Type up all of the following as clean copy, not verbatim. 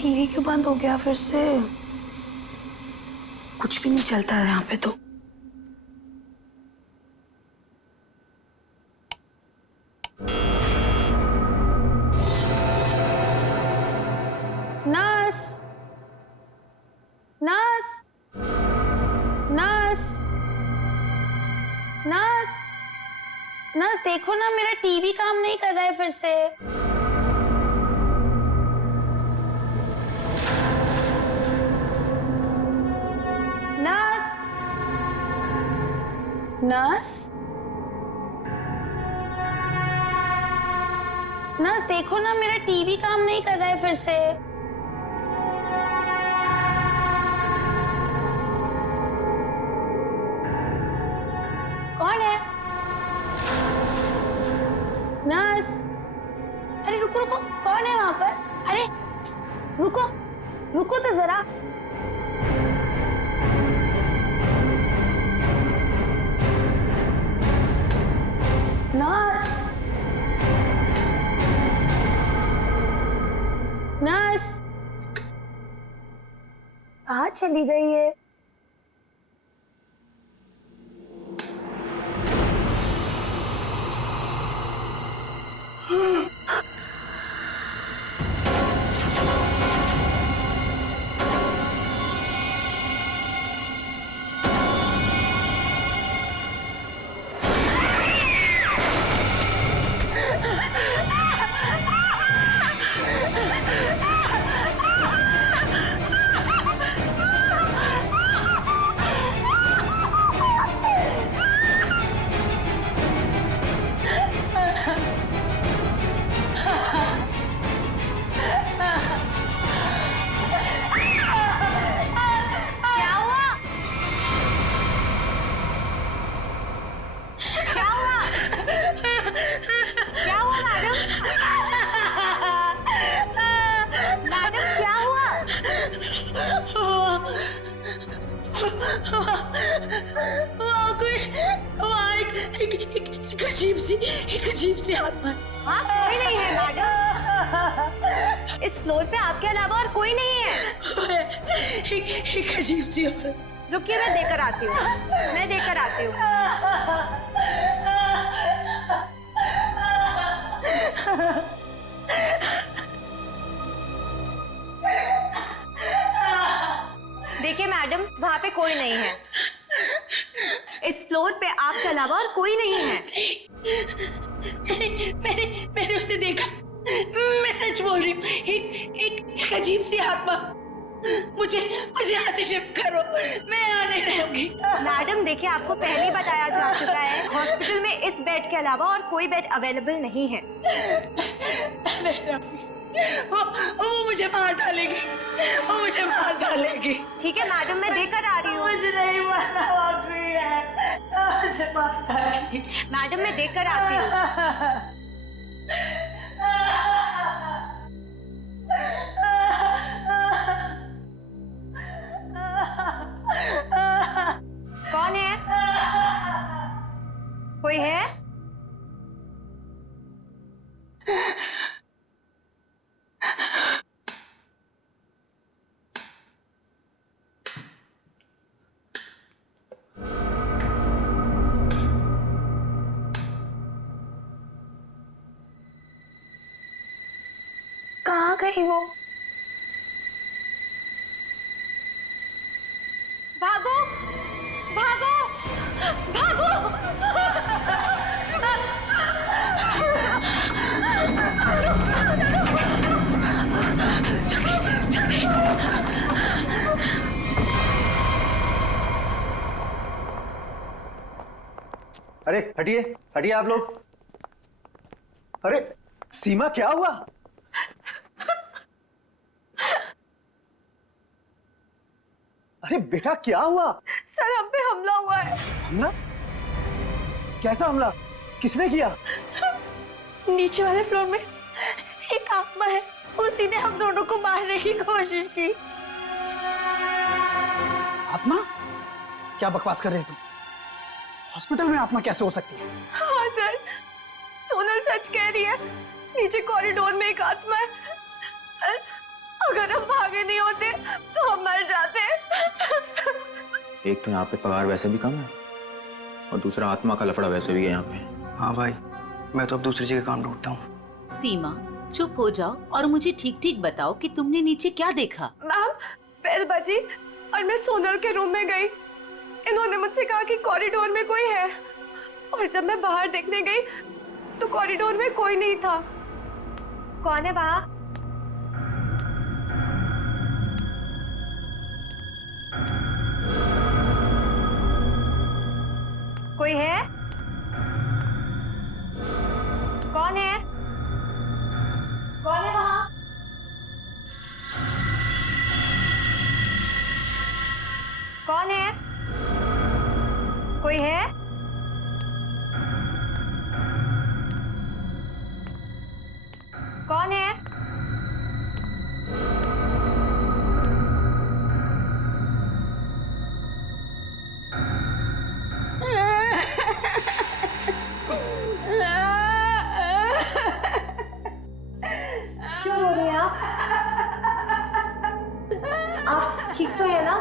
TV क्यों बंद हो गया फिर से? कुछ भी नहीं चलता है यहाँ पे तो। Nurse, nurse, nurse, nurse, nurse देखो ना, मेरा टीवी काम नहीं कर रहा है फिर से। नर्स, नर्स, नर्स देखो ना, मेरा टीवी काम नहीं कर रहा है फिर से। कौन है? नर्स, अरे रुको रुको, कौन है वहां पर? अरे रुको, रुको तो जरा। नर्स, नर्स कहाँ चली गई है? एक अजीब सी आत्मा। हाँ, कोई नहीं है मैडम। इस फ्लोर पे आपके अलावा और कोई नहीं है। एक अजीब सी औरत। रुकिए, मैं देकर आती हूँ, मैं देकर आती हूँ। देखिए मैडम, वहाँ पे कोई नहीं है। इस फ्लोर पे आपके अलावा और कोई नहीं है। मैंने उसे देखा। मैं सच बोल रही हूँ। एक अजीब सी आत्मा। मुझे यहाँ से शिफ्ट करो, मैं यहाँ नहीं रहूंगी। मैडम देखिए, आपको पहले ही बताया जा चुका है, हॉस्पिटल में इस बेड के अलावा और कोई बेड अवेलेबल नहीं है। वो मुझे मार डालेगी, वो मुझे मार डालेगी। ठीक है मैडम, मैं देकर आ रही हूँ। मुझे नहीं मारना, मुझे मार डालेगी। मैडम मैं देकर आती हूँ। कौन है? कोई है? कहाँ गई वो? भागो, भागो, भागो। अरे हटिए, हटिए आप लोग। अरे सीमा, क्या हुआ? अरे बेटा, क्या हुआ? सर, हम पे हमला हुआ है। हमला? कैसा हमला? किसने किया? नीचे वाले फ्लोर में एक आत्मा है, उसी ने हम दोनों को मारने की कोशिश की। आत्मा? क्या बकवास कर रहे हो तुम? हॉस्पिटल में आत्मा कैसे हो सकती है? हाँ सर, सोनल सच कह रही है। नीचे कॉरिडोर में एक आत्मा है। सर, अगर हम भागे नहीं होते तो हम मर जाते। एक तो यहाँ पे पगार वैसे भी कम है और दूसरा आत्मा का लफड़ा वैसे भी है यहाँ पे। हाँ भाई, मैं तो अब दूसरी जगह काम ढूंढता हूँ। सीमा चुप हो जाओ और मुझे ठीक ठीक बताओ कि तुमने नीचे क्या देखा। मैम बेल बजी और मैं सोनल के रूम में गई। इन्होंने मुझसे कहा कि कॉरिडोर में कोई है, और जब मैं बाहर देखने गई तो कॉरिडोर में कोई नहीं था। कौन है वहाँ? कोई है? कौन है? कौन है वहाँ? कौन है? कोई है? कौन है? क्यों रो रही हैं आप? आप ठीक तो है ना?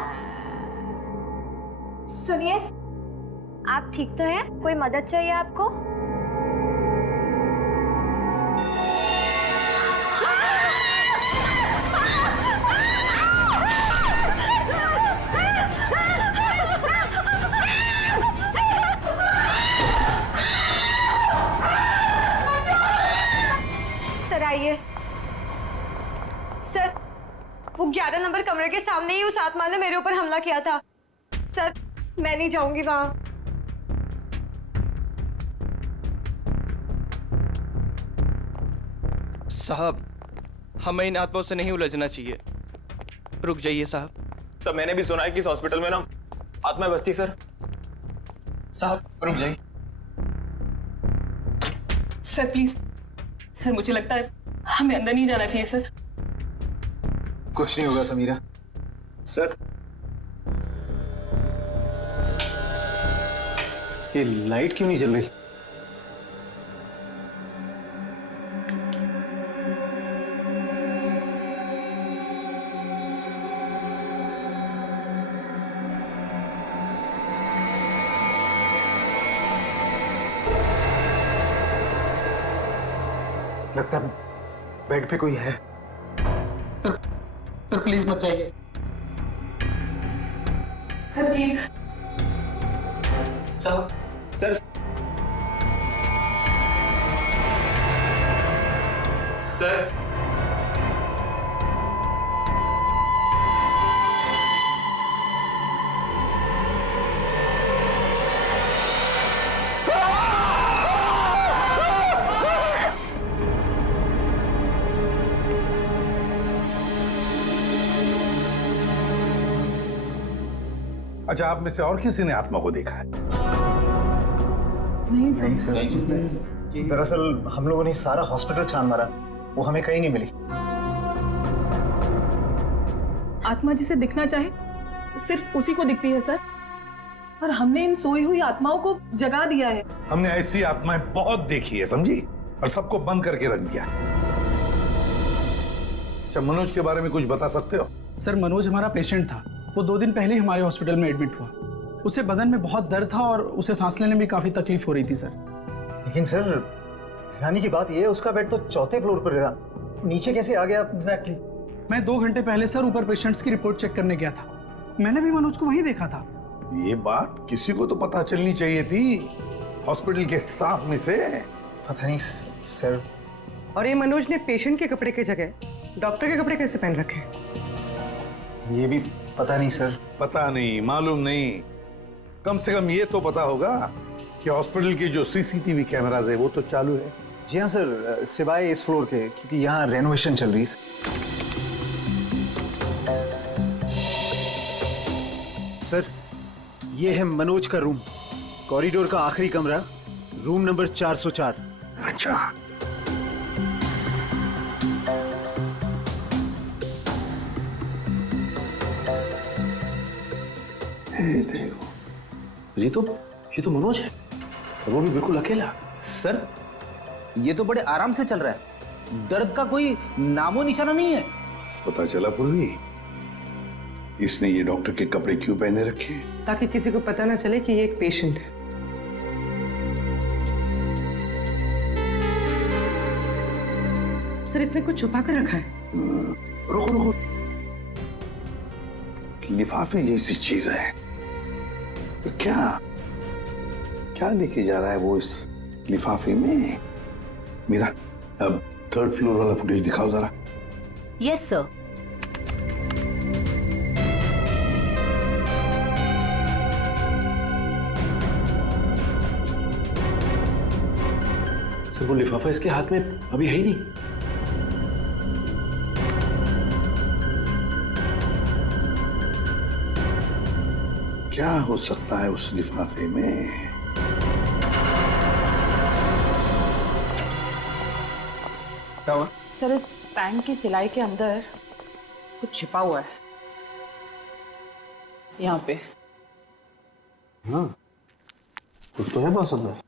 सुनिए, आप ठीक तो हैं? कोई मदद चाहिए आपको? सर आइए। सर, वो 11 नंबर कमरे के सामने ही उस आत्मा ने मेरे ऊपर हमला किया था। सर, मैं नहीं जाऊंगी वहां। साहब, हमें इन आत्माओं से नहीं उलझना चाहिए। रुक जाइए साहब। तो मैंने भी सुना है कि इस हॉस्पिटल में ना आत्माएं बसती सर। साहब रुक जाइए। सर प्लीज, सर मुझे लगता है हमें अंदर नहीं जाना चाहिए सर। कुछ नहीं होगा समीरा। सर, ये लाइट क्यों नहीं जल रही? लगता है बेड पे कोई है। सर प्लीज मत जाइए। Sir please. साहब सर सर अच्छा, आप में से और किसी ने आत्मा को देखा है? नहीं सर। दरअसल हम लोगों ने सारा हॉस्पिटल छान मारा, वो हमें कहीं नहीं मिली। आत्मा जिसे दिखना चाहे सिर्फ उसी को दिखती है सर, और हमने इन सोई हुई आत्माओं को जगा दिया है। हमने ऐसी आत्माएं बहुत देखी है, समझी, और सबको बंद करके रख दिया। अच्छा, मनोज के बारे में कुछ बता सकते हो? सर, मनोज हमारा पेशेंट था। वो 2 दिन पहले ही हमारे हॉस्पिटल में एडमिट हुआ। उसे बदन में बहुत दर्द था और उसे सांस लेने में काफी तकलीफ हो रही थी सर। लेकिन सर, हैरानी की बात यह है उसका बेड तो 4थे फ्लोर पर था, नीचे कैसे आ गया? एग्जैक्टली। मैं 2 घंटे पहले सर ऊपर पेशेंट्स की रिपोर्ट चेक करने गया था। मैंने भी मनोज को वहीं देखा था। ये बात किसी को तो पता चलनी चाहिए थी, हॉस्पिटल के स्टाफ में से। पता नहीं सर। और ये मनोज ने पेशेंट के कपड़े की जगह डॉक्टर के कपड़े कैसे पहन रखे? ये भी पता नहीं सर। पता नहीं, मालूम नहीं, कम से कम ये तो पता होगा कि हॉस्पिटल के जो सीसीटीवी कैमरास है वो तो चालू है। जी हाँ सर, सिवाय इस फ्लोर के, क्योंकि यहाँ रेनोवेशन चल रही है। सर, ये है मनोज का रूम, कॉरिडोर का आखिरी कमरा, रूम नंबर 404। अच्छा, देखो, ये तो मनोज है, और वो भी बिल्कुल अकेला। सर, ये तो बड़े आराम से चल रहा है, दर्द का कोई नामो निशाना नहीं है। पता चला पूर्वी, इसने ये डॉक्टर के कपड़े क्यों पहने रखे? ताकि किसी को पता ना चले कि ये एक पेशेंट है। सर इसने कुछ छुपा कर रखा है। रुको रुको, लिफाफे जैसी चीज है, तो क्या क्या लेके जा रहा है वो इस लिफाफे में? मीरा, अब 3rd फ्लोर वाला फुटेज दिखाओ जरा। Yes sir. सर वो लिफाफा इसके हाथ में अभी है ही नहीं। क्या हो सकता है उस लिफाफे में? क्या हुआ? सर इस पैंट की सिलाई के अंदर कुछ छिपा हुआ है, यहाँ पे। हाँ, कुछ तो है बॉस अंदर।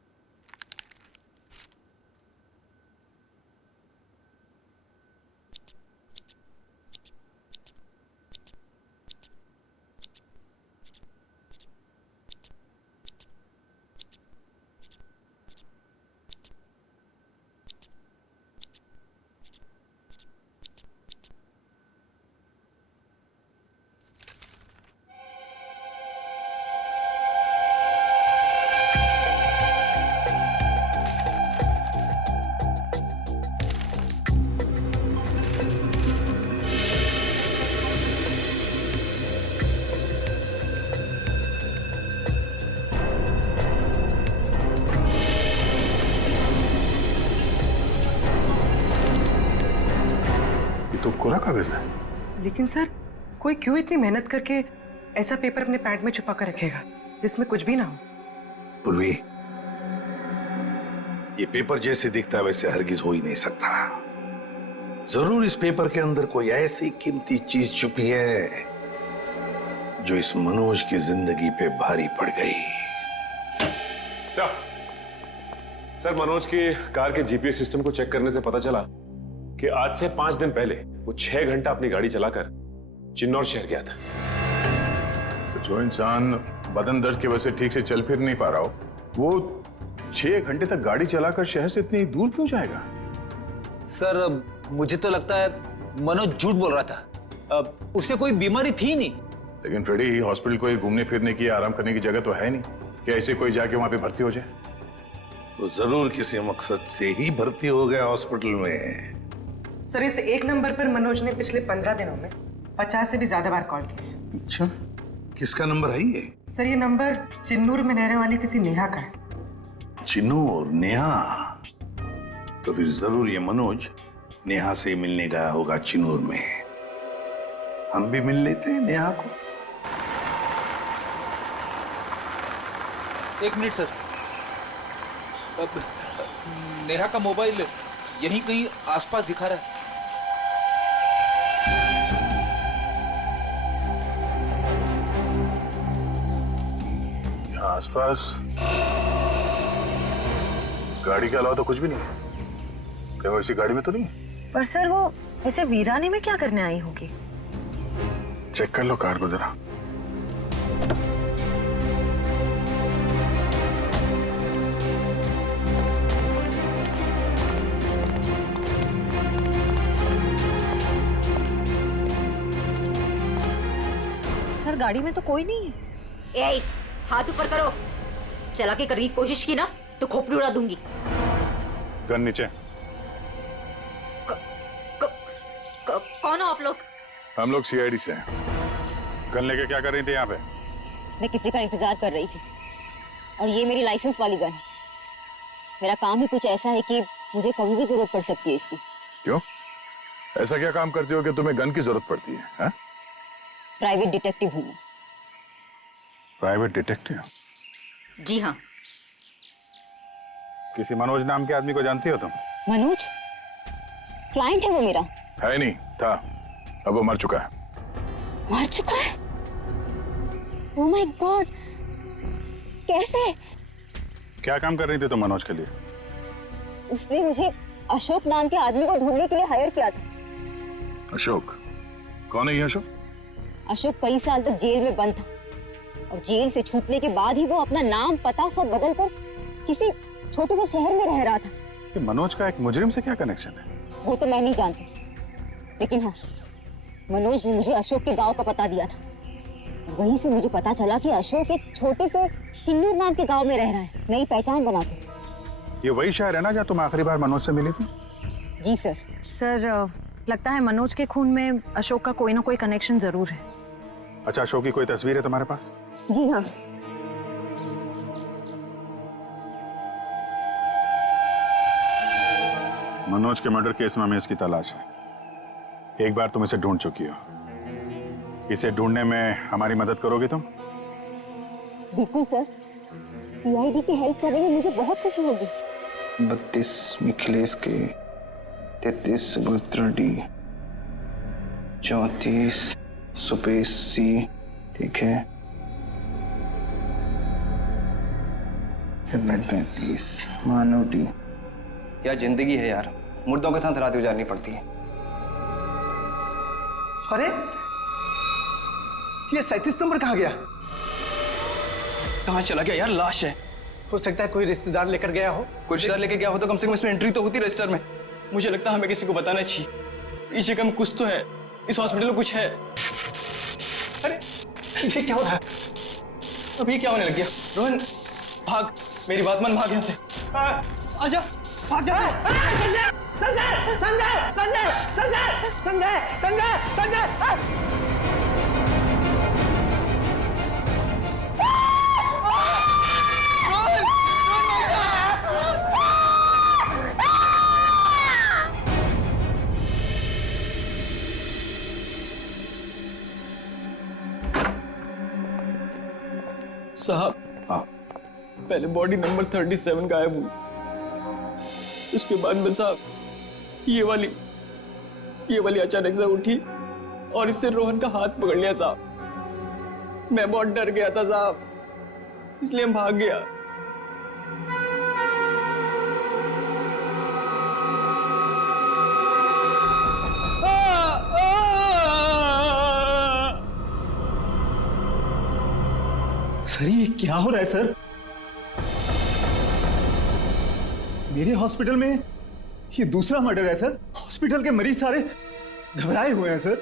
तो कोरा कागज है। लेकिन सर कोई क्यों इतनी मेहनत करके ऐसा पेपर अपने पैंट में छुपा कर रखेगा जिसमें कुछ भी ना हो? पूर्वी, ये पेपर जैसे दिखता है वैसे हरगिज हो ही नहीं सकता। जरूर इस पेपर के अंदर कोई ऐसी कीमती चीज छुपी है जो इस मनोज की जिंदगी पे भारी पड़ गई। सर मनोज की कार के जीपीएस सिस्टम को चेक करने से पता चला कि आज से 5 दिन पहले वो 6 घंटा अपनी गाड़ी चलाकर चिन्नौर शहर गया था। तो जो इंसान बदन दर्द की वजह से ठीक से चल फिर नहीं पा रहा हो, वो 6 घंटे तक गाड़ी चलाकर शहर से इतनी दूर क्यों जाएगा? सर मुझे तो लगता है मनोज झूठ बोल रहा था। उसे कोई बीमारी थी नहीं। लेकिन फ्रेडी, हॉस्पिटल कोई घूमने फिरने की, आराम करने की जगह तो है नहीं कि ऐसे कोई जाके वहां पे भर्ती हो जाए। तो जरूर किसी मकसद से ही भर्ती हो गया हॉस्पिटल में। सर इस एक नंबर पर मनोज ने पिछले 15 दिनों में 50 से भी ज्यादा बार कॉल किया। अच्छा, किसका नंबर है ये? सर ये नंबर चिन्नूर में रहने वाली किसी नेहा का है। चिन्नूर? नेहा? तो फिर जरूर ये मनोज नेहा से मिलने गया होगा चिन्नूर में। हम भी मिल लेते हैं नेहा को। 1 मिनट सर। अब नेहा का मोबाइल यहीं कहीं आसपास दिखा रहा है। यहाँ आसपास गाड़ी के अलावा तो कुछ भी नहीं है। क्या वो इसी गाड़ी में तो नहीं है? पर सर वो ऐसे वीरानी में क्या करने आई होगी? चेक कर लो कार को जरा। सर गाड़ी में तो कोई नहीं है। ए, हाथ ऊपर करो। चलाके करने की कोशिश की ना तो खोपड़ी उड़ा दूंगी। गन नीचे। कौन हो आप लोग? हम लोग सीआईडी से हैं। गन लेके क्या कर रही थी यहाँ पे? मैं किसी का इंतजार कर रही थी और ये मेरी लाइसेंस वाली गन है। मेरा काम ही कुछ ऐसा है कि मुझे कभी भी जरूरत पड़ सकती है इसकी। क्यों? ऐसा क्या काम करती हो कि तुम्हें गन की जरूरत पड़ती है? हा? प्राइवेट डिटेक्टिव हूँ मैं। Private detective? जी हाँ। किसी मनोज नाम के आदमी को जानती हो तुम? मनोज? क्लाइंट है वो मेरा। है नहीं, था। अब वो मर चुका है। मर चुका है? ओह माय गॉड, कैसे? क्या काम कर रही थी तुम मनोज के लिए? उसने मुझे अशोक नाम के आदमी को ढूंढने के लिए हायर किया था। अशोक? कौन है ये अशोक? अशोक कई साल तक जेल में बंद था और जेल से छूटने के बाद ही वो अपना नाम पता सब बदल कर किसी छोटे से शहर में रह रहा था। कि मनोज का एक मुजरिम से क्या कनेक्शन है? वो तो मैं नहीं जानती, लेकिन हाँ, मनोज ने मुझे अशोक के गांव का पता दिया था। वहीं से मुझे पता चला कि अशोक एक छोटे से चिन्नूर नाम के गांव में रह रहा है, नई पहचान बना के। ये वही शहर है ना जहाँ तुम आखिरी बार मनोज से मिली थी? जी सर। सर लगता है मनोज के खून में अशोक का कोई ना कोई कनेक्शन जरूर है। अच्छा, अशोक की कोई तस्वीर है तुम्हारे पास? जी हाँ। मनोज के मर्डर केस में हमें इसकी तलाश है। एक बार तुम इसे ढूंढ चुकी हो, इसे ढूंढने में हमारी मदद करोगे तुम? बिल्कुल सर, सीआईडी की हेल्प करने में मुझे बहुत खुशी होगी। 32 मिखिलेश के, 33 सुभद्रा डी, 34 सुपेश सी, ठीक है, 35 मानव डी। क्या जिंदगी है यार, मुर्दों के साथ रात गुजारनी पड़ती है। अरे ये 37 नंबर कहाँ गया? कहाँ चला गया यार? लाश है। हो सकता है कोई रिश्तेदार लेकर गया हो। कोई रिश्तेदार लेके गया हो तो कम से कम इसमें एंट्री तो होती रजिस्टर में। मुझे लगता है हमें किसी को बताना चाहिए। इस जगह में कुछ तो है, इस हॉस्पिटल में कुछ है। अरे ये क्या हो रहा है? अब ये क्या होने लग गया? रोहन भाग, मेरी बात मान, भाग यहाँ से। आजा, भाग जा। संजय संजय संजय संजय संजय संजय संजय संजय। साहब, हाँ, पहले बॉडी नंबर 37 गायब हुई, उसके बाद में साहब ये वाली अचानक से उठी और इससे रोहन का हाथ पकड़ लिया साहब। मैं बहुत डर गया था साहब, इसलिए हम भाग गया। सर ये क्या हो रहा है सर? मेरे हॉस्पिटल में ये दूसरा मर्डर है सर। हॉस्पिटल के मरीज सारे घबराए हुए हैं सर।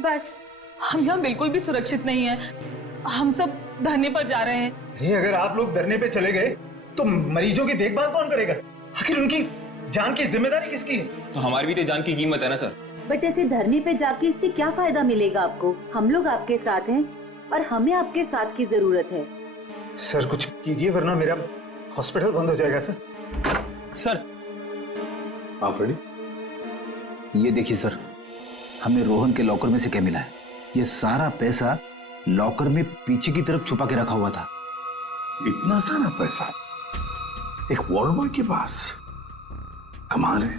बस हम यहाँ बिल्कुल भी सुरक्षित नहीं है। हम सब धरने पर जा रहे हैं। अरे अगर आप लोग धरने पे चले गए तो मरीजों की देखभाल कौन करेगा? आखिर उनकी जान की जिम्मेदारी किसकी है? तो हमारी भी तो जान की कीमत है ना सर। बट ऐसे धरने पे जाके इससे क्या फायदा मिलेगा आपको? हम लोग आपके साथ हैं और हमें आपके साथ की जरूरत है। सर कुछ कीजिए वरना मेरा हॉस्पिटल बंद हो जाएगा सर। सर। हाँ फ्रेडी, ये देखिए सर, हमें रोहन के लॉकर में से क्या मिला है? ये सारा पैसा लॉकर में पीछे की तरफ छुपा के रखा हुआ था। इतना सारा पैसा एक वॉल बॉय के पास? कमाल है।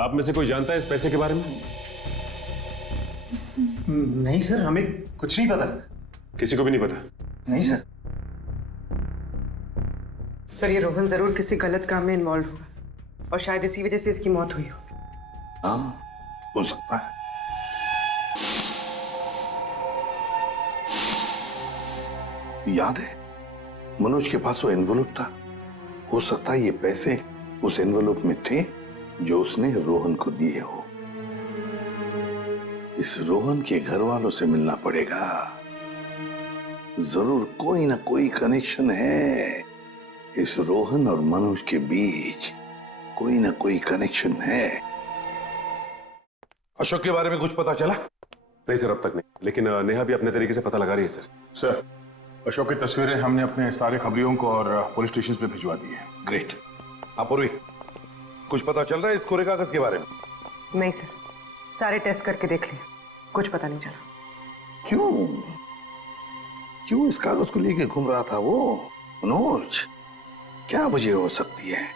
आप में से कोई जानता है इस पैसे के बारे में? नहीं सर, हमें कुछ नहीं पता। किसी को भी नहीं पता? नहीं सर। सर ये रोहन जरूर किसी गलत काम में इन्वॉल्व हुआ और शायद इसी वजह से इसकी मौत हुई हो। हाँ, हो सकता है। याद है मनोज के पास वो एनवेलप था। हो सकता है ये पैसे उस एनवेलप में थे जो उसने रोहन को दिए हो। इस रोहन के घर वालों से मिलना पड़ेगा। जरूर कोई ना कोई कनेक्शन है इस रोहन और मनोज के बीच। कोई ना कोई कनेक्शन है। अशोक के बारे में कुछ पता चला? नहीं सर, अब तक नहीं, लेकिन नेहा भी अपने तरीके से पता लगा रही है सर। सर, अशोक की तस्वीरें हमने अपने सारे खबरियों को और पुलिस स्टेशन पे भिजवा दी है। ग्रेट। अपूर्वी, कुछ पता चल रहा है इस कोरे कागज के बारे में? नहीं सर, सारे टेस्ट करके देख लिए, कुछ पता नहीं चला। क्यों इस कागज को लेके घूम रहा था वो मनोज? क्या वजह हो सकती है?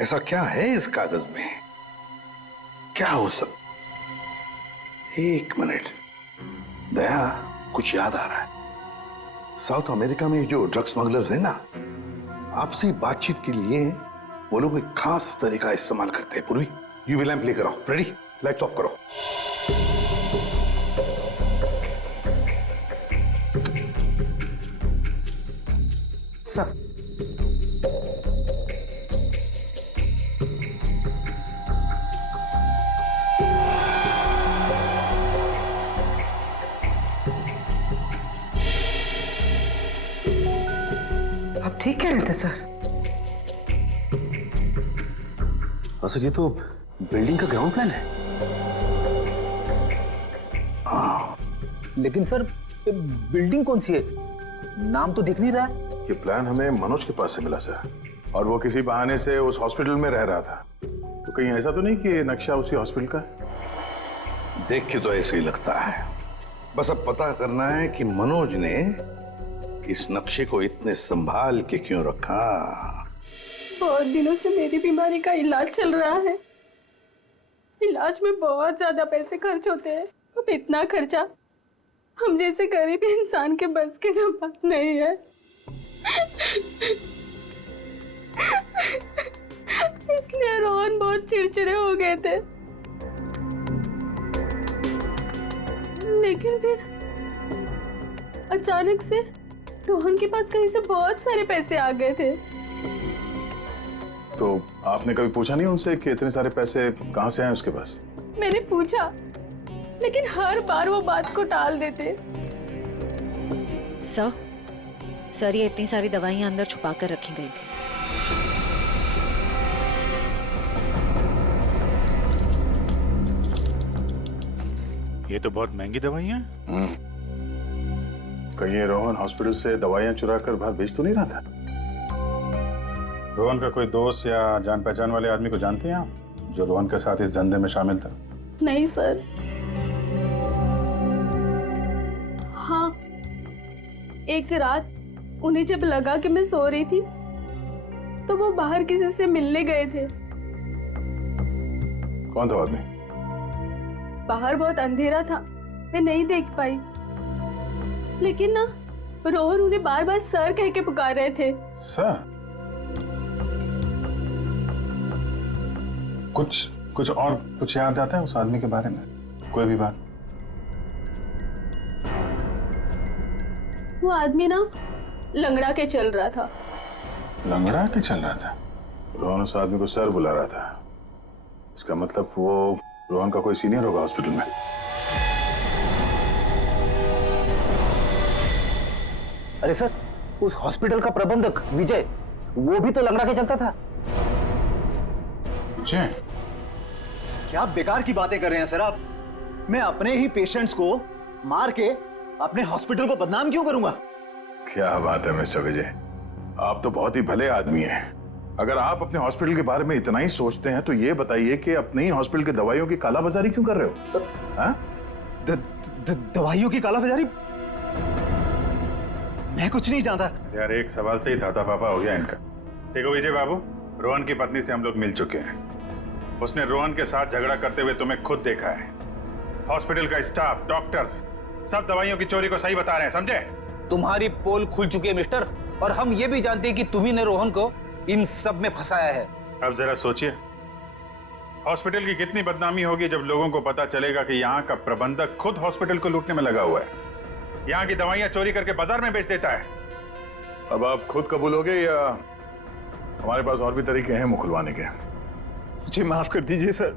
ऐसा क्या है इस कागज में? क्या हो सकता? एक मिनट दया, कुछ याद आ रहा है। साउथ अमेरिका में जो ड्रग स्मगलर्स है ना, आपसी बातचीत के लिए वो लोग एक खास तरीका इस्तेमाल करते हैं। पूर्वी, यूवी लैंप लेकर आओ। रेडी, लाइट्स ऑफ करो। सर, आप ठीक कह रहे थे सर। सर ये तो बिल्डिंग का ग्राउंड प्लान है। लेकिन सर बिल्डिंग कौन सी है? नाम तो दिख नहीं रहा है। ये प्लान हमें मनोज के पास से मिला सर, और वो किसी बहाने से उस हॉस्पिटल में रह रहा था। तो कहीं ऐसा तो नहीं कि ये नक्शा उसी हॉस्पिटल का है? देख के तो ऐसे ही लगता है। बस अब पता करना है कि मनोज ने इस नक्शे को इतने संभाल के क्यों रखा। बहुत दिनों से मेरी बीमारी का इलाज चल रहा है। इलाज में बहुत ज्यादा पैसे खर्च होते हैं। अब इतना खर्चा हम जैसे गरीब इंसान के बस की तो बात नहीं है। इसलिए रोहन बहुत चिड़चिड़े हो गए थे। लेकिन फिर अचानक से रोहन के पास कहीं से बहुत सारे पैसे आ गए थे। तो आपने कभी पूछा नहीं उनसे कि इतने सारे पैसे कहां से आए उसके पास? मैंने पूछा, लेकिन हर बार वो बात को टाल देते। सर ये इतनी सारी दवाइयां अंदर छुपा कर रखी गई थी। ये तो बहुत महंगी दवाइयां हैं। कहीं ये रोहन हॉस्पिटल से दवाइयां चुरा कर बाहर बेच तो नहीं रहा था? रोहन का कोई दोस्त या जान पहचान वाले आदमी को जानते हैं आप, जो रोहन के साथ इस धंधे में शामिल था? नहीं सर। हाँ, एक रात उन्हें जब लगा कि मैं सो रही थी तो वो बाहर किसी से मिलने गए थे। कौन था आदमी? बाहर बहुत अंधेरा था, मैं नहीं देख पाई। लेकिन ना, रोहन उन्हें बार बार सर कह के पुकार रहे थे। सर? कुछ और कुछ याद आता है उस आदमी के बारे में? कोई भी बात? वो आदमी ना लंगड़ा के चल रहा था। लंगड़ा के चल रहा था? रोहन उस आदमी को सर बुला रहा था। इसका मतलब वो रोहन का कोई सीनियर होगा हॉस्पिटल में। अरे सर, उस हॉस्पिटल का प्रबंधक विजय, वो भी तो लंगड़ा के चलता था। विजय? क्या बेकार की बातें कर रहे हैं सर आप? मैं अपने ही पेशेंट्स को मार के अपने हॉस्पिटल को बदनाम क्यों करूंगा? क्या बात है मिस्टर विजय, आप तो बहुत ही भले आदमी हैं। अगर आप अपने हॉस्पिटल के बारे में इतना ही सोचते हैं तो ये बताइए कि अपने ही हॉस्पिटल के दवाइयों की कालाबाजारी क्यों कर रहे हो? दवाइयों की कालाबाजारी? मैं कुछ नहीं जानता यार। एक सवाल से ही धाता पापा हो गया इनका। देखो विजय बाबू, रोहन की पत्नी से हम लोग मिल चुके हैं। उसने रोहन के साथ झगड़ा करते हुए तुम्हें खुद देखा है। हॉस्पिटल का स्टाफ, डॉक्टर्स सब दवाइयों की चोरी को सही बता रहे हैं, समझे? तुम्हारी पोल खुल चुकी है मिस्टर, और हम ये भी जानते हैं कि तुम्ही ने रोहन को इन सब में फंसाया है। अब जरा सोचिए, हॉस्पिटल की कितनी बदनामी होगी जब लोगों को पता चलेगा कि यहाँ का प्रबंधक खुद हॉस्पिटल को लूटने में लगा हुआ है, यहाँ की दवाइयां चोरी करके बाजार में बेच देता है। अब आप खुद कबूलोगे या हमारे पास और भी तरीके हैं मुंह खुलवाने के? मुझे माफ कर दीजिए सर,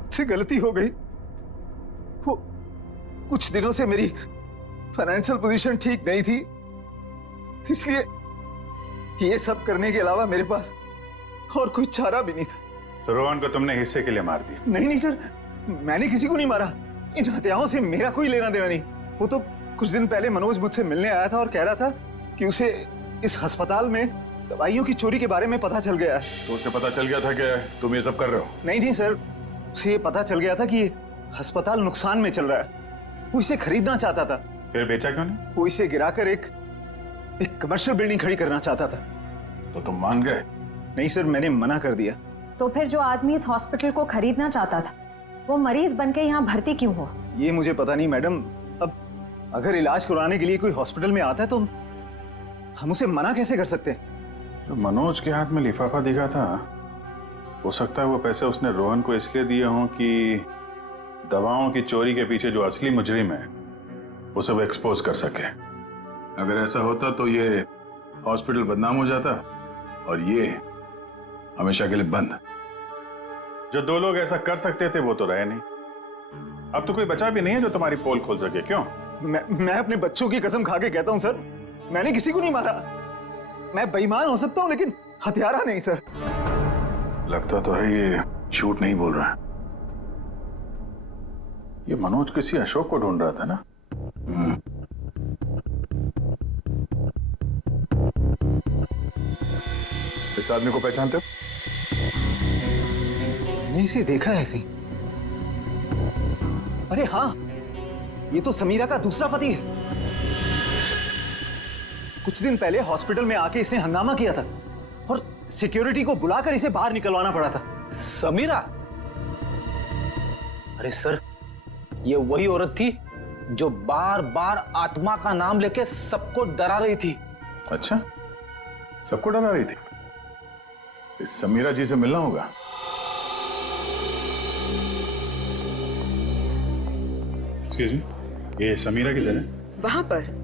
मुझसे गलती हो गई। वो कुछ दिनों से मेरी फाइनेंशियल पोजीशन ठीक नहीं थी, इसलिए ये सब करने के अलावा मेरे पास और कोई चारा भी नहीं था। तो रोहन को तुमने हिस्से के लिए मार दिया? नहीं सर, मैंने किसी को नहीं मारा। इन हत्याओं से मेरा कोई लेना देना नहीं। वो तो कुछ दिन पहले मनोज मुझसे मिलने आया था और कह रहा था कि उसे इस अस्पताल में दवाइयों की चोरी के बारे में पता चल गया है। तो उसे पता चल गया था कि तुम ये सब कर रहे हो? नहीं सर, उसे ये पता चल गया था कि अस्पताल नुकसान में चल रहा है। वो इसे खरीदना चाहता था। फिर बेचा क्यों नहीं? वो इसे गिराकर एक कमर्शियल बिल्डिंग खड़ी करना चाहता था। तो तुम मान गए? नहीं सर, मैंने मना कर दिया। तो फिर जो आदमी इस हॉस्पिटल को खरीदना चाहता था, वो मरीज बनके यहाँ भर्ती क्यों हुआ? ये मुझे पता नहीं मैडम। अब अगर इलाज करवाने के लिए कोई हॉस्पिटल में आता है तो हम उसे मना कैसे कर सकते हैं? जो मनोज के हाथ में लिफाफा दिखा था, हो सकता है वो पैसे उसने रोहन को इसलिए दिए हों कि दवाओं की चोरी के पीछे जो असली मुजरिम है उसे वो एक्सपोज कर सके। अगर ऐसा होता तो ये हॉस्पिटल बदनाम हो जाता और ये हमेशा के लिए बंद। जो दो लोग ऐसा कर सकते थे वो तो रहे नहीं। अब तो कोई बचा भी नहीं है जो तुम्हारी पोल खोल सके। क्यों? मैं अपने बच्चों की कसम खा के कहता हूं सर, मैंने किसी को नहीं मारा। मैं बेईमान हो सकता हूं लेकिन हत्यारा नहीं सर। लगता तो है ये झूठ नहीं बोल रहा है। ये मनोज किसी अशोक को ढूंढ रहा था ना? इस आदमी को पहचानते हो? मैंने इसे देखा है कहीं। अरे हाँ, ये तो समीरा का दूसरा पति है। कुछ दिन पहले हॉस्पिटल में आके इसने हंगामा किया था और सिक्योरिटी को बुलाकर इसे बाहर निकलवाना पड़ा था। समीरा? अरे सर, ये वही औरत थी जो बार बार आत्मा का नाम लेके सबको डरा रही थी। अच्छा, सबको डरा रही थी? इस समीरा जी से मिलना होगा। एक्सक्यूज मी, ये समीरा किधर है? वहां पर।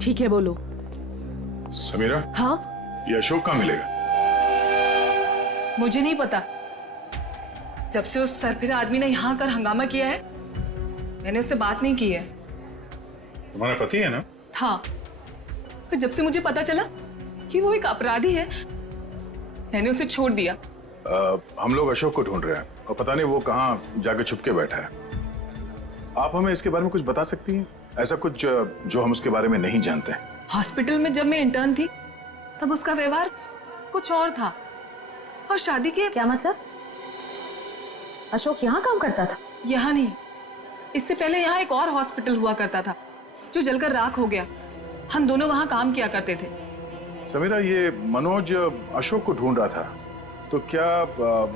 ठीक है, बोलो। समीरा? हाँ? ये अशोक कहाँ मिलेगा? मुझे नहीं पता। जब से उस सरफिरा आदमी ने यहाँ कर हंगामा किया है, मैंने उससे बात नहीं की है। तुम्हारा पति है ना? था। फिर जब से मुझे पता चला कि वो एक अपराधी है, मैंने उसे छोड़ दिया। हम लोग अशोक को ढूंढ रहे हैं और पता नहीं वो कहाँ जाके छुप के बैठा है। आप हमें इसके बारे में कुछ बता सकती हैं? ऐसा कुछ जो हम उसके बारे में नहीं जानते हैं। हॉस्पिटल में जब मैं इंटर्न थी तब उसका व्यवहार कुछ और था, और शादी के। क्या मतलब? अशोक यहाँ काम करता था? यहाँ नहीं, इससे पहले यहाँ एक और हॉस्पिटल हुआ करता था जो जलकर राख हो गया। हम दोनों वहाँ काम किया करते थे। समीरा, ये मनोज अशोक को ढूंढ रहा था, तो क्या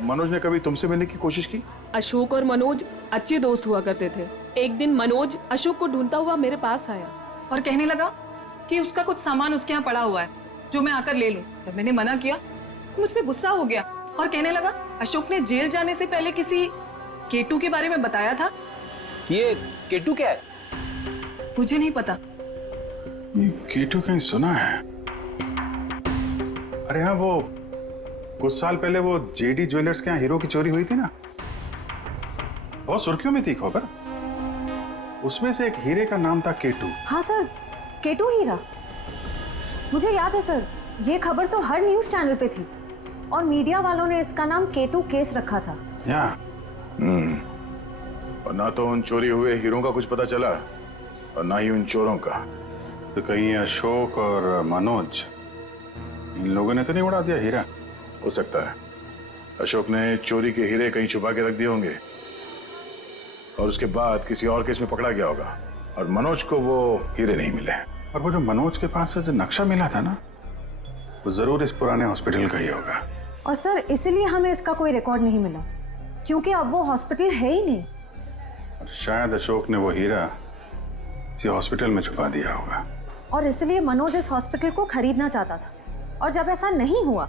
मनोज ने कभी तुमसे मिलने की कोशिश की? अशोक और मनोज अच्छे दोस्त हुआ करते थे। एक दिन मनोज अशोक को ढूंढता हुआ मेरे पास आया और कहने लगा कि उसका कुछ सामान उसके यहाँ पड़ा हुआ है जो मैं आकर ले लूं। जब मैंने मना किया, मुझ पे गुस्सा हो गया और कहने लगा अशोक ने जेल जाने से पहले किसी केटू के बारे में बताया था। ये केटू क्या है? मुझे नहीं पता। ये केटू कहीं सुना है। अरे हाँ, वो कुछ साल पहले वो जेडी ज्वेलर्स के यहाँ हीरो की चोरी हुई थी ना, बहुत सुर्खियों में थी खबर। उसमें से एक हीरे का नाम था केटू। हाँ सर, केटू हीरा। मुझे याद है सर, ये खबर तो हर न्यूज चैनल पे थी और मीडिया वालों ने इसका नाम केटू केस रखा था। या और ना तो उन चोरी हुए हीरों का कुछ पता चला और ना ही उन चोरों का। तो कहीं अशोक और मनोज, इन लोगों ने तो नहीं उड़ा दिया हीरा? हो सकता है अशोक ने चोरी के हीरे कहीं छुपा के रख दिए होंगे और उसके बाद किसी और केस में पकड़ा गया होगा और मनोज को वो हीरे नहीं मिले। और वो जो मनोज के पास से जो नक्शा मिला था ना, वो जरूर इस पुराने हॉस्पिटल का ही होगा। और सर, इसीलिए हमें इसका कोई रिकॉर्ड नहीं मिला, क्योंकि अब वो हॉस्पिटल है ही नहीं। और शायद अशोक ने वो हीरा इसी हॉस्पिटल में छुपा दिया होगा। और इसलिए मनोज इस हॉस्पिटल को खरीदना चाहता था, और जब ऐसा नहीं हुआ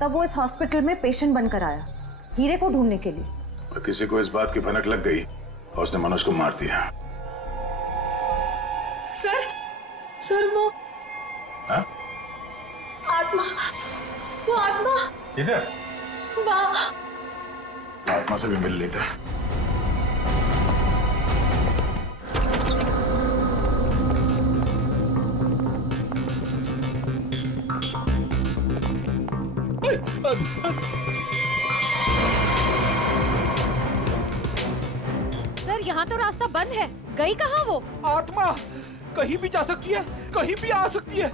तब वो इस हॉस्पिटल में पेशेंट बनकर आया हीरे को ढूंढने के लिए। और किसी को इस बात की भनक लग गई और उसने मनोज को मार दिया। सर वो हाँ? आत्मा इधर वहाँ। आत्मा से भी मिल लेता। सर, यहाँ तो रास्ता बंद है। गई कहाँ वो? आत्मा कहीं भी जा सकती है, कहीं भी आ सकती है।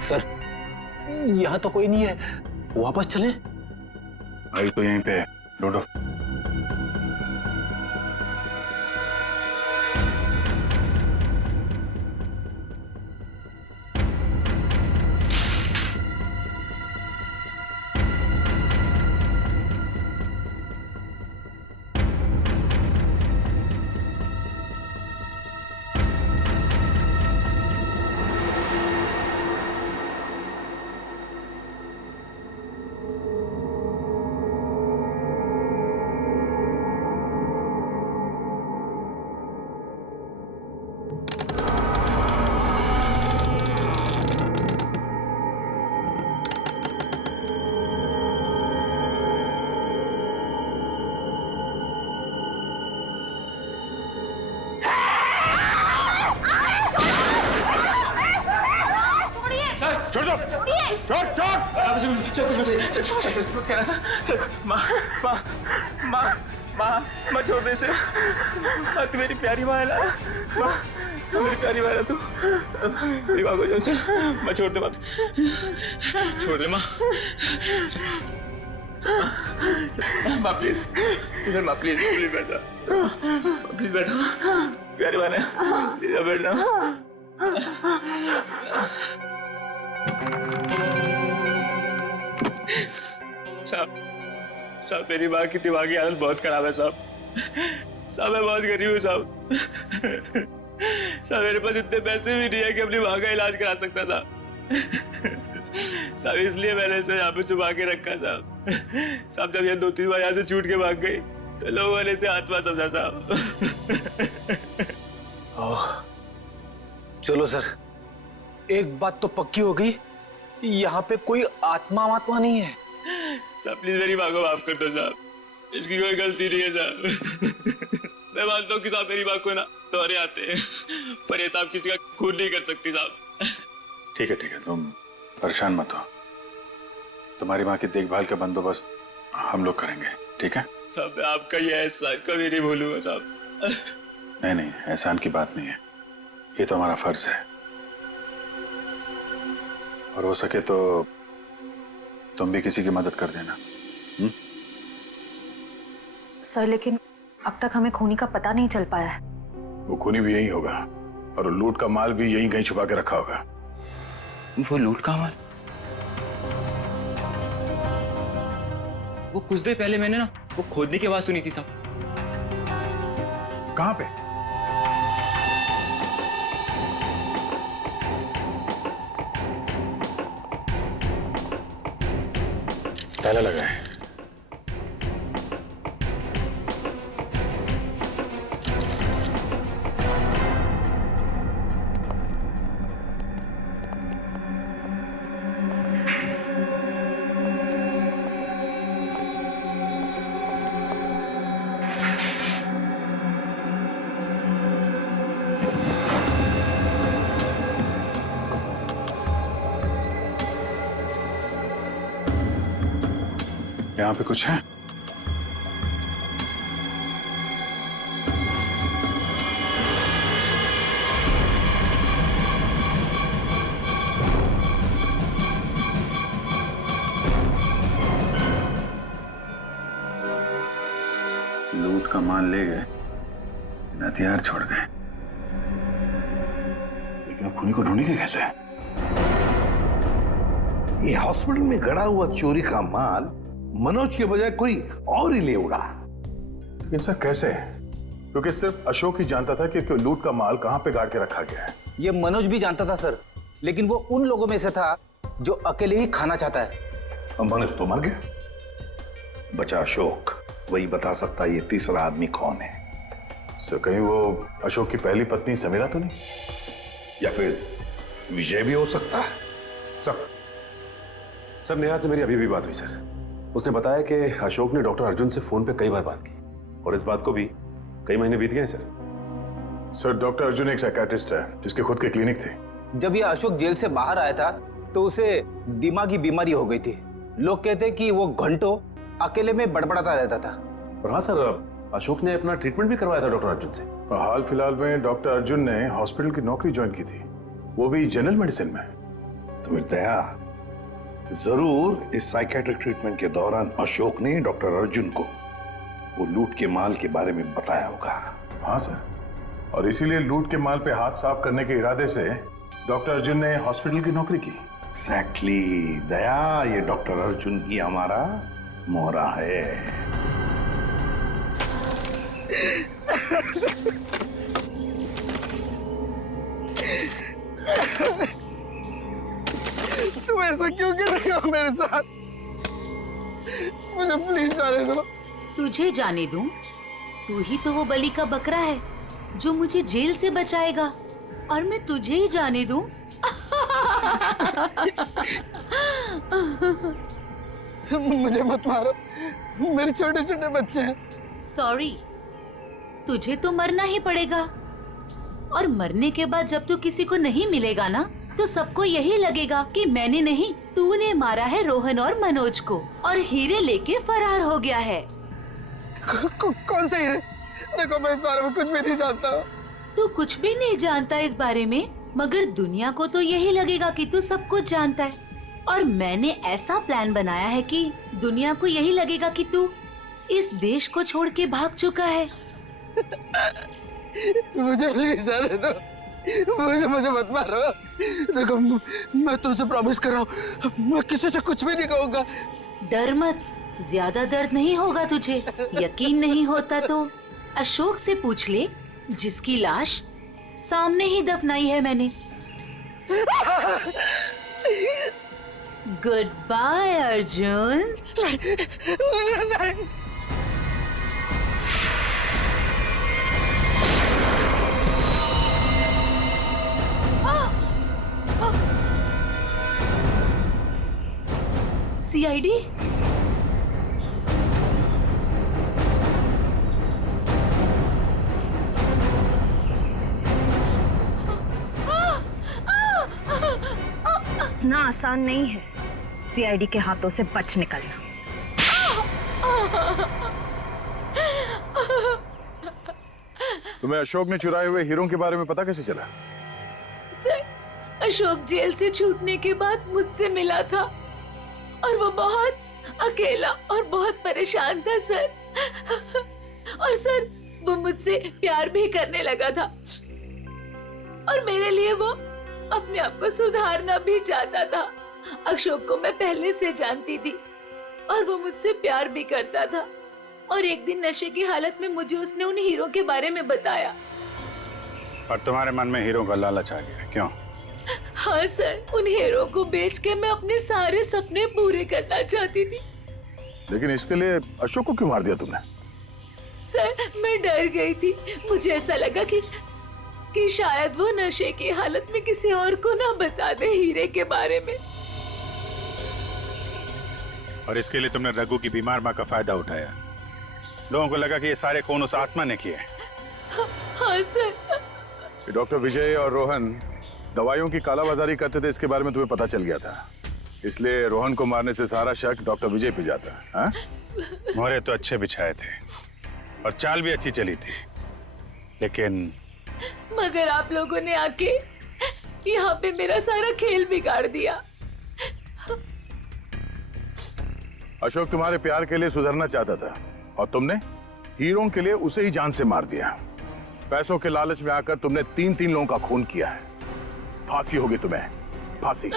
सर, यहाँ तो कोई नहीं है, वापस चले? आई तो यहीं पे है, ढूंढो। माँ छोड़ दे इसे। तू मेरी प्यारी माँ है ना, माँ मेरी प्यारी माँ है तू। मेरी माँ को चल, माँ छोड़ दे, माँ छोड़ दे, माँ माँ प्लीज, सर माँ प्लीज प्लीज बैठा, प्लीज बैठो, प्यारी माँ ने प्लीज बैठना। साहब मेरी माँ की दिमागी हालत बहुत खराब है साहब। साहब मैं बहुत गरीब हूँ साहब। साहब मेरे पास इतने पैसे भी नहीं है कि अपनी माँ का इलाज करा सकता था। साहब इसलिए मैंने इसे यहाँ पे छुपा के रखा साहब। साहब जब ये 2-3 बार यहाँ से छूट के भाग गई तो लोगों ने इसे आत्मा समझा साहब। चलो सर, एक बात तो पक्की हो गई, यहाँ पे कोई आत्मा नहीं है। साहब प्लीज मेरी माँ को माफ कर दो साहब, इसकी कोई गलती नहीं है साहब। मैं मानता हूँ कि साहब मेरी माँ को ना दौरे आते हैं, पर ये साहब किसी का खून नहीं कर सकती साहब। ठीक है, तुम परेशान मत हो। तुम्हारी माँ की देखभाल का बंदोबस्त हम लोग करेंगे, ठीक है? साहब मैं आपका ये एहसान कभी नहीं भूलूंगा साहब। नहीं, एहसान की बात नहीं है, ये तो हमारा फर्ज है। और हो सके तो तुम भी किसी की मदद कर देना। सर लेकिन अब तक हमें खूनी का पता नहीं चल पाया है। वो खूनी भी यही होगा और लूट का माल भी यहीं कहीं छुपा के रखा होगा। वो लूट का माल? वो कुछ देर पहले मैंने ना वो खोदने की आवाज सुनी थी साहब। कहाँ पे? ताला लगा है। यहाँ पे कुछ है? लूट का माल ले गए, हथियार छोड़ गए, लेकिन अब खूनी को ढूंढेंगे कैसे? ये हॉस्पिटल में गड़ा हुआ चोरी का माल मनोज के बजाय कोई और ही ले उड़ा। लेकिन सर कैसे? क्योंकि सिर्फ अशोक ही जानता था कि लूट का माल कहां पे गाड़ के रखा गया है। ये मनोज भी जानता था सर, लेकिन वो उन लोगों में से था जो अकेले ही खाना चाहता है। मनोज तो मर गया, बचा अशोक, वही बता सकता है ये तीसरा आदमी कौन है। सर कहीं वो अशोक की पहली पत्नी समीरा तो नहीं? या फिर विजय भी हो सकता है। सर नेहा से मेरी अभी भी बात हुई सर। उसने बताया कि अशोक ने डॉक्टर अर्जुन से फोन पे कई बार बात की और इस बात को भी कई महीने बीत गए हैं सर। सर डॉक्टर अर्जुन एक साइकियाट्रिस्ट है जिसके खुद के क्लिनिक थे। जब ये अशोक जेल से बाहर आया था तो उसे दिमागी बीमारी हो गई थी। लोग कहते कि वो घंटों अकेले में बड़बड़ाता रहता था। और हाँ सर, अशोक ने अपना ट्रीटमेंट भी करवाया था डॉक्टर अर्जुन से। हाल फिलहाल में डॉक्टर अर्जुन ने हॉस्पिटल की नौकरी ज्वाइन की थी, वो भी जनरल मेडिसिन में। तो फिर दया जरूर इस साइकेट्रिक ट्रीटमेंट के दौरान अशोक ने डॉक्टर अर्जुन को वो लूट के माल के बारे में बताया होगा। हाँ सर, और इसीलिए लूट के माल पे हाथ साफ करने के इरादे से डॉक्टर अर्जुन ने हॉस्पिटल की नौकरी की। एग्जैक्टली दया, ये डॉक्टर अर्जुन ही हमारा मोहरा है। तुम ऐसा क्यों कर रहे हो मेरे साथ? मुझे प्लीज जाने दो। तुझे जाने दूं? तू ही तो वो बलि का बकरा है जो मुझे जेल से बचाएगा, और मैं तुझे ही जाने दूं? मुझे मत मारो, मेरे छोटे छोटे बच्चे हैं। सॉरी, तुझे तो मरना ही पड़ेगा, और मरने के बाद जब तू किसी को नहीं मिलेगा ना, तो सबको यही लगेगा कि मैंने नहीं, तूने मारा है रोहन और मनोज को, और हीरे लेके फरार हो गया है। कौन सा हीरे? देखो मैं इस बारे में कुछ भी नहीं जानता। तू कुछ भी नहीं जानता इस बारे में, मगर दुनिया को तो यही लगेगा कि तू सब कुछ जानता है, और मैंने ऐसा प्लान बनाया है कि दुनिया को यही लगेगा कि तू इस देश को छोड़ के भाग चुका है। मुझे प्लीज जाने दो, मुझे मत मारो। देखो मैं तुमसे प्रॉमिस कर रहा हूँ, मैं किसी से कुछ भी नहीं कहूँगा। डर मत, ज्यादा दर्द नहीं होगा तुझे। यकीन नहीं होता तो अशोक से पूछ ले, जिसकी लाश सामने ही दफनाई है मैंने। Good bye Arjun. सीआईडी? इतना आसान नहीं है सीआईडी के हाथों से बच निकलना। तुम्हें अशोक ने चुराए हुए हीरों के बारे में पता कैसे चला? सर, अशोक जेल से छूटने के बाद मुझसे मिला था, और वो बहुत अकेला और बहुत परेशान था सर। और सर, वो मुझसे प्यार भी करने लगा था, और मेरे लिए वो अपने आप को सुधारना भी चाहता था। अशोक को मैं पहले से जानती थी, और वो मुझसे प्यार भी करता था, और एक दिन नशे की हालत में मुझे उसने उन हीरो के बारे में बताया। और तुम्हारे मन में हीरो का लालच आ गया, क्यों? हाँ सर, उन हीरो को बेच के मैं अपने सारे सपने पूरे करना चाहती थी। लेकिन इसके लिए अशोक को क्यों मार दिया तुमने? सर, मैं डर गई थी। मुझे ऐसा लगा कि शायद वो नशे की हालत में किसी और को ना बता दे हीरे के बारे में। और इसके लिए तुमने रघु की बीमार माँ का फायदा उठाया। लोगों को लगा कि ये सारे खून उस आत्मा ने किए। हाँ सर। डॉक्टर विजय और रोहन दवाइयों की कालाबाजारी करते थे, इसके बारे में तुम्हें पता चल गया था, इसलिए रोहन को मारने से सारा शक डॉक्टर विजय पे जाता। हाँ? मोहरे तो अच्छे बिछाए थे और चाल भी अच्छी चली थी, लेकिन मगर आप लोगों ने आके यहाँ पे मेरा सारा खेल बिगाड़ दिया। अशोक तुम्हारे प्यार के लिए सुधरना चाहता था, और तुमने हीरों के लिए उसे ही जान से मार दिया। पैसों के लालच में आकर तुमने 3-3 लोगों का खून किया है। फांसी होगी तुम्हें, फांसी।